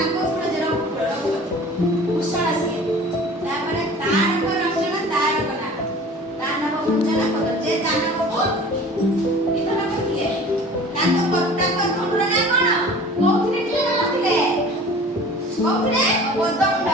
ତାଙ୍କ ଗୁଣ ଯେରକମ ଭୂଷଣ ସିଏ ତାପରେ ତାରକ ରଚନା ତାରକ ନା ତା ନାମ ଭଞ୍ଜନା ପଦ ଯେ ଦାନବକୁ ନିଧନ କରିଥିଲେ ତାଙ୍କ ଧନୁର ନା କଣ କୋଉଥିରେ ନିଧନ କରିଥିଲେ କୋଉଥିରେ କୋଦଣ୍ଡ